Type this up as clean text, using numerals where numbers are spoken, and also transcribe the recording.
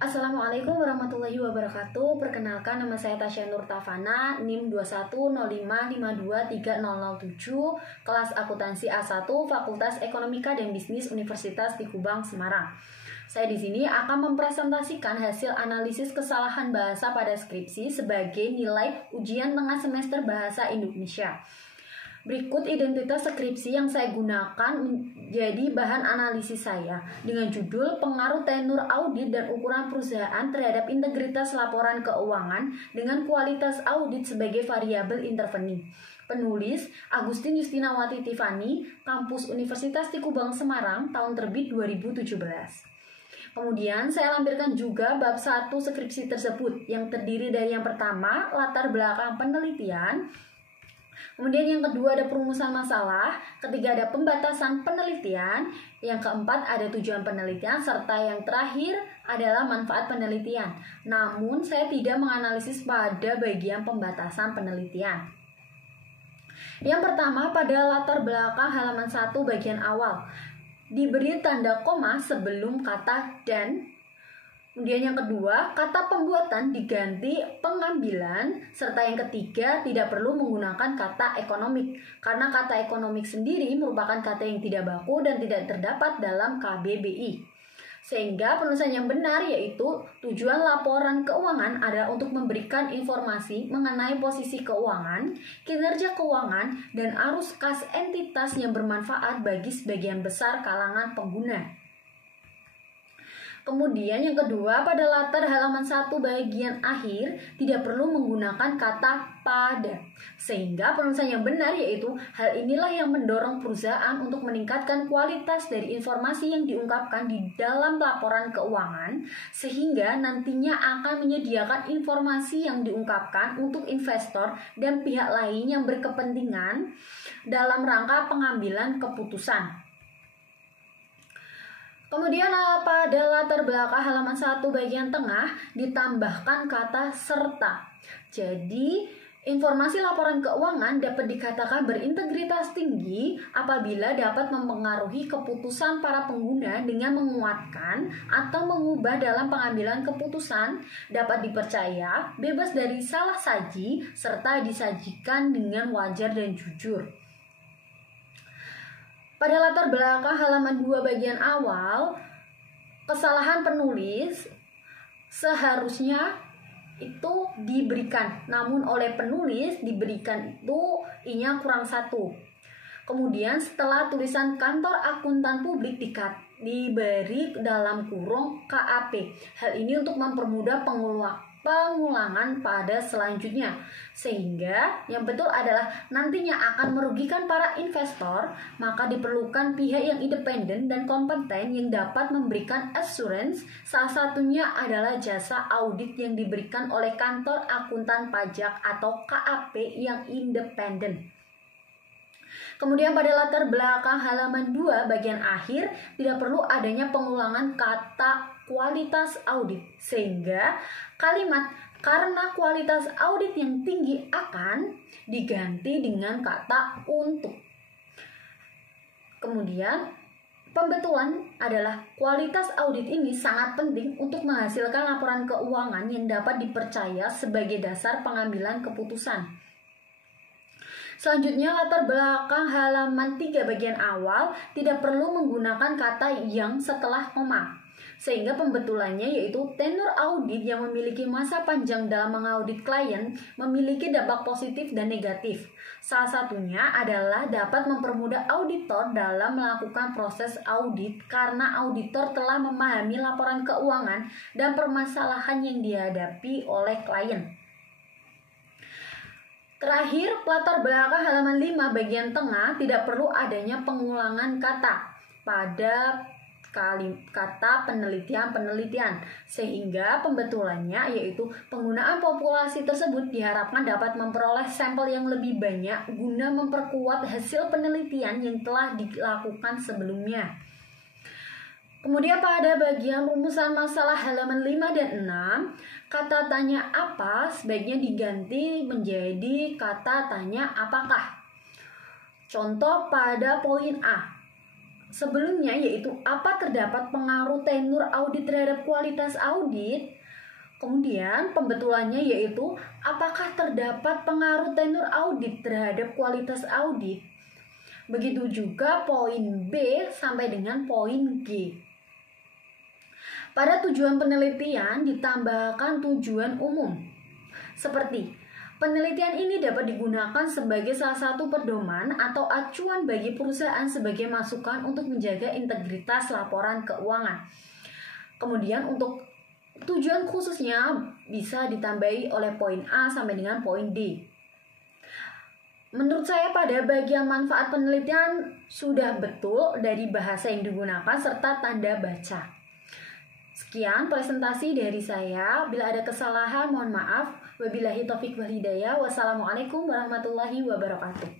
Assalamualaikum warahmatullahi wabarakatuh. Perkenalkan, nama saya Tasya Nur Tafana, NIM 2105523007, kelas akuntansi A1, Fakultas Ekonomika dan Bisnis Universitas Di Kubang, Semarang. Saya di sini akan mempresentasikan hasil analisis kesalahan bahasa pada skripsi sebagai nilai ujian tengah semester Bahasa Indonesia. Berikut identitas skripsi yang saya gunakan menjadi bahan analisis saya dengan judul Pengaruh Tenur Audit dan Ukuran Perusahaan Terhadap Integritas Laporan Keuangan dengan Kualitas Audit sebagai Variabel Intervening. Penulis Agustin Justinawati Tiffany, Kampus Universitas Di Kubang, Semarang, tahun terbit 2017. Kemudian saya lampirkan juga bab 1 skripsi tersebut yang terdiri dari yang pertama, latar belakang penelitian. Kemudian yang kedua ada perumusan masalah, ketiga ada pembatasan penelitian, yang keempat ada tujuan penelitian, serta yang terakhir adalah manfaat penelitian. Namun saya tidak menganalisis pada bagian pembatasan penelitian. Yang pertama pada latar belakang halaman 1 bagian awal, diberi tanda koma sebelum kata dan. Kemudian yang kedua, kata pembuatan diganti pengambilan, serta yang ketiga tidak perlu menggunakan kata ekonomik, karena kata ekonomik sendiri merupakan kata yang tidak baku dan tidak terdapat dalam KBBI. Sehingga penulisan yang benar yaitu tujuan laporan keuangan adalah untuk memberikan informasi mengenai posisi keuangan, kinerja keuangan, dan arus kas entitas yang bermanfaat bagi sebagian besar kalangan pengguna. Kemudian yang kedua, pada latar halaman 1 bagian akhir tidak perlu menggunakan kata pada. Sehingga penulisan yang benar yaitu hal inilah yang mendorong perusahaan untuk meningkatkan kualitas dari informasi yang diungkapkan di dalam laporan keuangan, sehingga nantinya akan menyediakan informasi yang diungkapkan untuk investor dan pihak lain yang berkepentingan dalam rangka pengambilan keputusan. Kemudian pada latar belakang halaman 1 bagian tengah ditambahkan kata serta. Jadi informasi laporan keuangan dapat dikatakan berintegritas tinggi apabila dapat mempengaruhi keputusan para pengguna dengan menguatkan atau mengubah dalam pengambilan keputusan, dapat dipercaya, bebas dari salah saji, serta disajikan dengan wajar dan jujur. Pada latar belakang halaman 2 bagian awal, kesalahan penulis seharusnya itu diberikan, namun oleh penulis diberikan itu I-nya kurang 1. Kemudian setelah tulisan kantor akuntan publik diberi dalam kurung KAP. Hal ini untuk mempermudah pengulangan pada selanjutnya, sehingga yang betul adalah nantinya akan merugikan para investor, maka diperlukan pihak yang independen dan kompeten yang dapat memberikan assurance. Salah satunya adalah jasa audit yang diberikan oleh kantor akuntan pajak atau KAP yang independen. Kemudian pada latar belakang halaman 2 bagian akhir tidak perlu adanya pengulangan kata kualitas audit, sehingga kalimat karena kualitas audit yang tinggi akan diganti dengan kata untuk. Kemudian pembetulan adalah kualitas audit ini sangat penting untuk menghasilkan laporan keuangan yang dapat dipercaya sebagai dasar pengambilan keputusan. Selanjutnya latar belakang halaman 3 bagian awal tidak perlu menggunakan kata yang setelah koma, sehingga pembetulannya yaitu tenur audit yang memiliki masa panjang dalam mengaudit klien memiliki dampak positif dan negatif. Salah satunya adalah dapat mempermudah auditor dalam melakukan proses audit karena auditor telah memahami laporan keuangan dan permasalahan yang dihadapi oleh klien. Terakhir, latar belakang halaman 5 bagian tengah tidak perlu adanya pengulangan kata pada kata penelitian, sehingga pembetulannya yaitu penggunaan populasi tersebut diharapkan dapat memperoleh sampel yang lebih banyak guna memperkuat hasil penelitian yang telah dilakukan sebelumnya. Kemudian pada bagian rumusan masalah halaman 5 dan 6, kata tanya apa sebaiknya diganti menjadi kata tanya apakah. Contoh pada poin A, sebelumnya, yaitu apa terdapat pengaruh tenur audit terhadap kualitas audit. Kemudian pembetulannya yaitu apakah terdapat pengaruh tenur audit terhadap kualitas audit. Begitu juga poin B sampai dengan poin G. Pada tujuan penelitian ditambahkan tujuan umum. Seperti penelitian ini dapat digunakan sebagai salah satu pedoman atau acuan bagi perusahaan sebagai masukan untuk menjaga integritas laporan keuangan. Kemudian untuk tujuan khususnya bisa ditambahi oleh poin A sampai dengan poin D. Menurut saya pada bagian manfaat penelitian sudah betul dari bahasa yang digunakan serta tanda baca. Sekian presentasi dari saya. Bila ada kesalahan mohon maaf. Wabillahi taufiq wal hidayah. Wassalamualaikum warahmatullahi wabarakatuh.